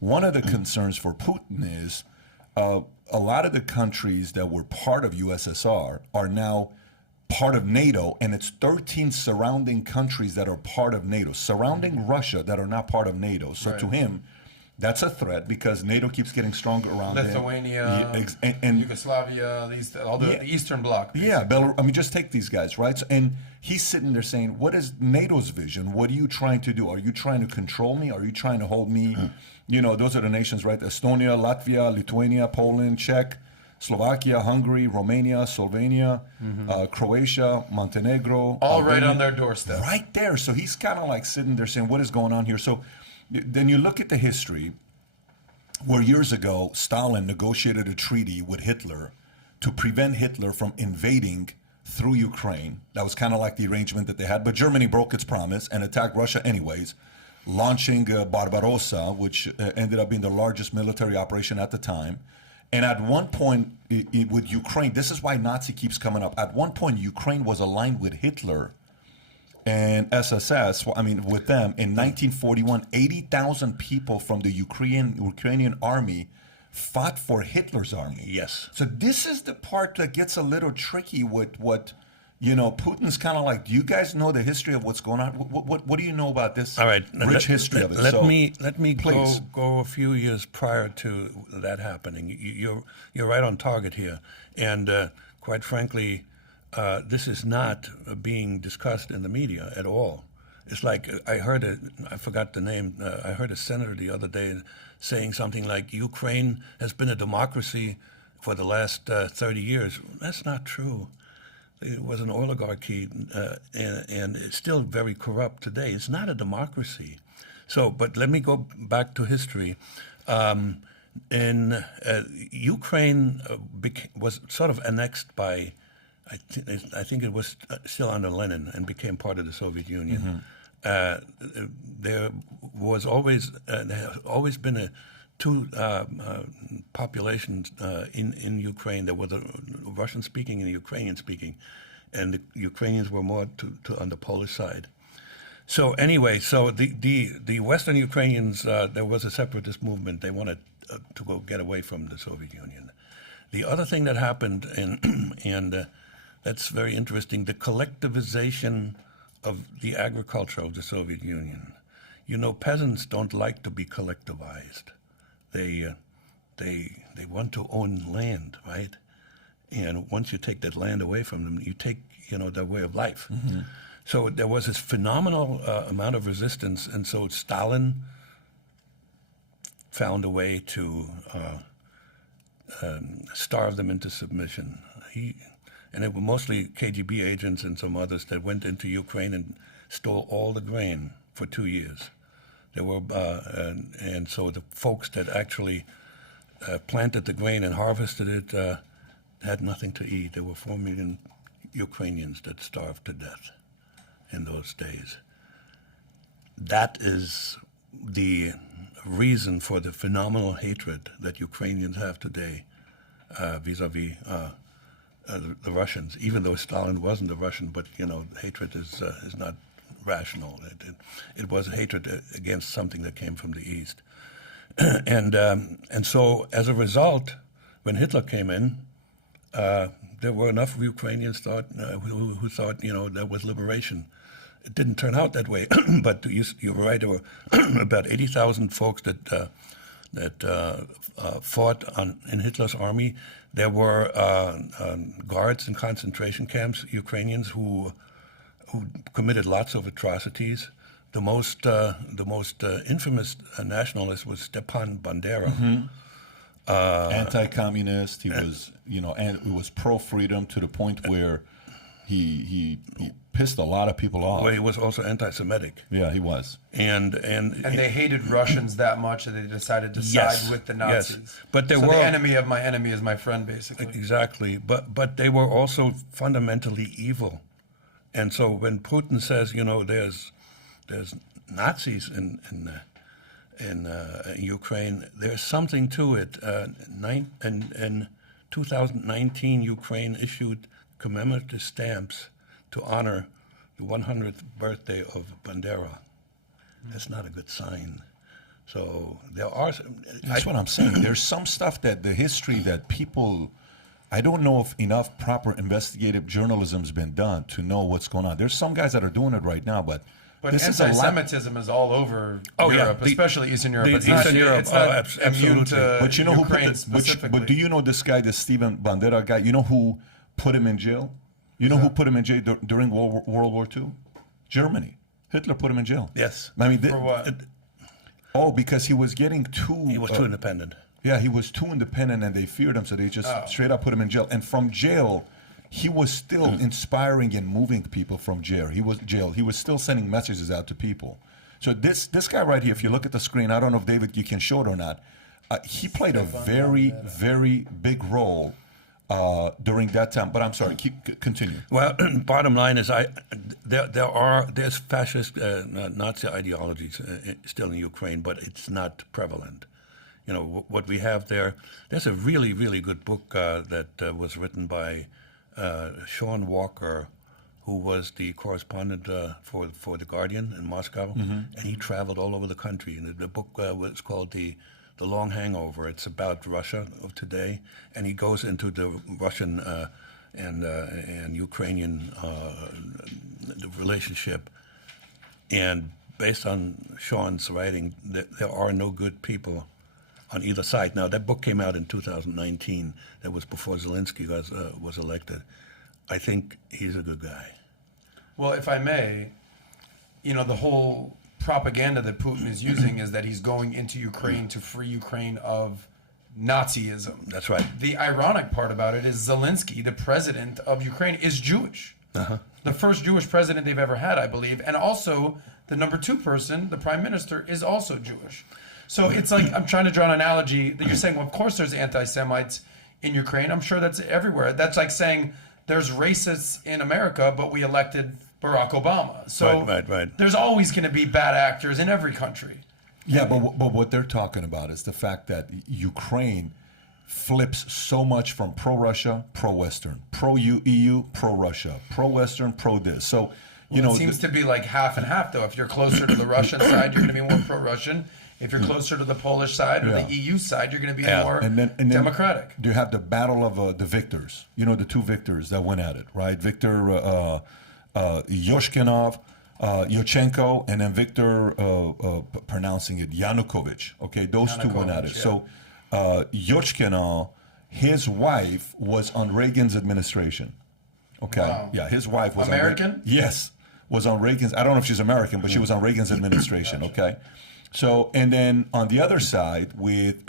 one of the concerns for Putin is a lot of the countries that were part of USSR are now part of NATO, and it's 13 surrounding countries that are part of NATO, surrounding Russia that are not part of NATO. So to him, that's a threat because NATO keeps getting stronger around Lithuania, and Yugoslavia, all the Eastern Bloc. Basically. Yeah, I mean, just take these guys, right? So, and he's sitting there saying, what is NATO's vision? What are you trying to do? Are you trying to control me? Are you trying to hold me? You know, those are the nations, right? Estonia, Latvia, Lithuania, Poland, Czech, Slovakia, Hungary, Romania, Slovenia, Croatia, Montenegro. All Albania, right on their doorstep. Right there. So he's kind of like sitting there saying, what is going on here? So then you look at the history where years ago, Stalin negotiated a treaty with Hitler to prevent Hitler from invading through Ukraine. That was kind of like the arrangement that they had. But Germany broke its promise and attacked Russia anyways, launching Barbarossa, which ended up being the largest military operation at the time. And at one point with Ukraine, this is why Nazi keeps coming up. At one point, Ukraine was aligned with Hitler and SSS, I mean, with them. In 1941, 80,000 people from the Ukrainian army fought for Hitler's army. Yes. So this is the part that gets a little tricky with what, you know, Putin's kind of like, do you guys know the history of what's going on? What do you know about this? All right. Rich history of it? Let me go a few years prior to that happening. You're right on target here. And quite frankly, this is not being discussed in the media at all. It's like I forgot the name, I heard a senator the other day saying something like Ukraine has been a democracy for the last 30 years. That's not true. It was an oligarchy, and it's still very corrupt today. It's not a democracy. So, but let me go back to history. Ukraine was sort of annexed by, I think it was still under Lenin and became part of the Soviet Union. There was always been two populations in Ukraine. There was a Russian-speaking and a Ukrainian-speaking, and the Ukrainians were more on the Polish side. So anyway, so the Western Ukrainians, there was a separatist movement. They wanted to go get away from the Soviet Union. The other thing that happened, and that's very interesting, the collectivization of the agriculture of the Soviet Union. You know, peasants don't like to be collectivized. They want to own land, right? And once you take that land away from them, you take, you know, their way of life. So there was this phenomenal amount of resistance, and so Stalin found a way to starve them into submission. And it were mostly KGB agents and some others that went into Ukraine and stole all the grain for 2 years. There were, and so the folks that actually planted the grain and harvested it had nothing to eat. There were 4 million Ukrainians that starved to death in those days. That is the reason for the phenomenal hatred that Ukrainians have today vis-a-vis the Russians, even though Stalin wasn't a Russian, but, you know, hatred is not rational. It was hatred against something that came from the East. And so as a result, when Hitler came in, there were enough Ukrainians who thought, you know, there was liberation. It didn't turn out that way, but you're right, there were about 80,000 folks that fought in Hitler's army. There were guards in concentration camps, Ukrainians who committed lots of atrocities. The most infamous nationalist was Stepan Bandera. Anti-communist. He was, you know, and it was pro-freedom to the point where he pissed a lot of people off. Well, he was also anti-Semitic. Yeah, he was. And they hated Russians that much that they decided to side with the Nazis. Yes. But there so were the enemy of my enemy is my friend, basically. Exactly. But they were also fundamentally evil. And so when Putin says, you know, there's Nazis in Ukraine, there's something to it. In 2019, Ukraine issued commemorative stamps to honor the 100th birthday of Bandera. That's not a good sign. So there are. That's what I'm saying. There's some stuff that the history that people, I don't know if enough proper investigative journalism's been done to know what's going on. There's some guys that are doing it right now, but this is a lot. Anti-Semitism is all over Oh, yeah. Europe, especially Eastern Europe. It's Eastern not, Europe, it's not absolutely. immune to But you know Ukraine who specifically. but do you know this guy, this Steven Bandera guy? You know who put him in jail? You know who put him in jail during World War II? Germany. Hitler put him in jail. Yes. I mean, For what? because he was getting too. He was too independent. Yeah, he was too independent, and they feared him, so they just straight up put him in jail. And from jail, he was still inspiring and moving people from jail. He was still sending messages out to people. So this guy right here, if you look at the screen, I don't know if David you can show it or not. He played a very, very big role during that time. But I'm sorry, continue. Well, bottom line is, there's fascist Nazi ideologies still in Ukraine, but it's not prevalent. You know what we have there. There's a really, really good book that was written by Sean Walker, who was the correspondent for The Guardian in Moscow, and he traveled all over the country. And the book was called The Long Hangover. It's about Russia of today, and he goes into the Russian and Ukrainian relationship. And based on Sean's writing, there are no good people on either side. Now, that book came out in 2019. That was before Zelensky was elected. I think he's a good guy. Well, if I may, the whole propaganda that Putin is using is that he's going into Ukraine to free Ukraine of Nazism. That's right. The ironic part about it is Zelensky, the president of Ukraine, is Jewish. The first Jewish president they've ever had, I believe. And also, the number 2 person, the prime minister, is also Jewish. So it's like, I'm trying to draw an analogy that you're saying, well, of course there's anti-Semites in Ukraine. I'm sure that's everywhere. That's like saying there's racists in America, but we elected Barack Obama. So right. There's always going to be bad actors in every country. Yeah, but what they're talking about is the fact that Ukraine flips so much from pro-Russia, pro-Western, pro-EU, pro-Russia, pro-Western, pro-this. So, It seems to be like half and half, though. If you're closer to the Russian side, you're going to be more pro-Russian. If you're closer to the Polish side or the EU side, you're going to be more democratic. You have the battle of the victors. The 2 victors that went at it, right? Victor Yoshchenko, and then Victor, pronouncing it, Yanukovych. Okay, those 2 went at it. Yeah. So Yoshchenko, his wife was on Reagan's administration. Okay, Wow. yeah, his wife was American? Yes, was on Reagan's. I don't know if she's American, but she was on Reagan's administration. Okay, so and then on the other side with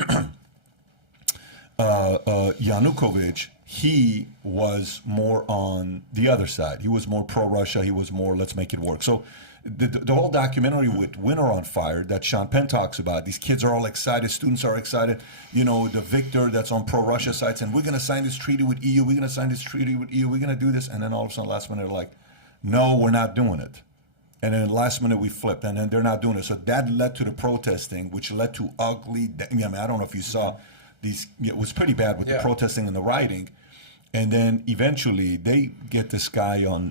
Yanukovych, he was more on the other side. He was more pro-Russia. He was more, let's make it work. So the whole documentary with Winter on Fire that Sean Penn talks about, these kids are all excited, students are excited, the victor that's on pro-Russia side saying, we're going to sign this treaty with EU, we're going to sign this treaty with EU, we're going to do this. And then all of a sudden, last minute, they're like, no, we're not doing it. And then last minute we flipped, and then they're not doing it. So that led to the protesting, which led to ugly, I don't know if you saw these, it was pretty bad with the protesting and the rioting. And then eventually they get this guy on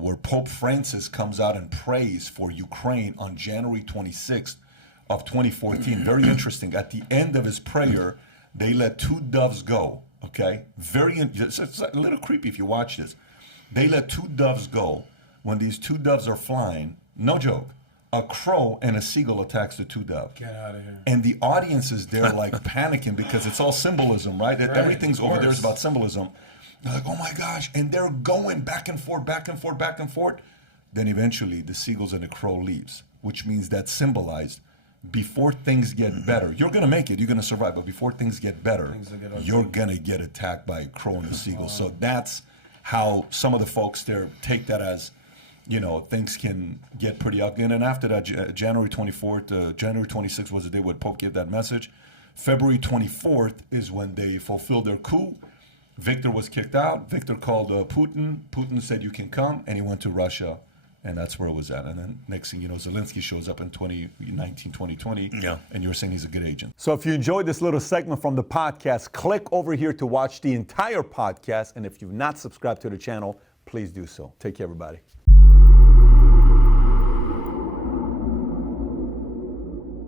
where Pope Francis comes out and prays for Ukraine on January 26th of 2014. Very interesting. At the end of his prayer, they let 2 doves go. Okay, it's a little creepy if you watch this. They let 2 doves go. When these 2 doves are flying, no joke, a crow and a seagull attacks the 2 doves. Get out of here. And the audience is there like panicking because it's all symbolism, right? Everything's over there is about symbolism. They're like, oh my gosh. And they're going back and forth, back and forth, back and forth. Then eventually the seagulls and the crow leaves, which means that symbolized before things get better. You're going to make it. You're going to survive. But before things get better, you're going to get attacked by a crow and a seagull. So that's how some of the folks there take that as, things can get pretty ugly. And then after that, January 24th, January 26th was the day when Pope gave that message. February 24th is when they fulfilled their coup. Victor was kicked out. Victor called Putin. Putin said, you can come. And he went to Russia. And that's where it was at. And then next thing you know, Zelensky shows up in 2019, 2020. Yeah. And you're saying he's a good agent. So if you enjoyed this little segment from the podcast, click over here to watch the entire podcast. And if you've not subscribed to the channel, please do so. Take care, everybody.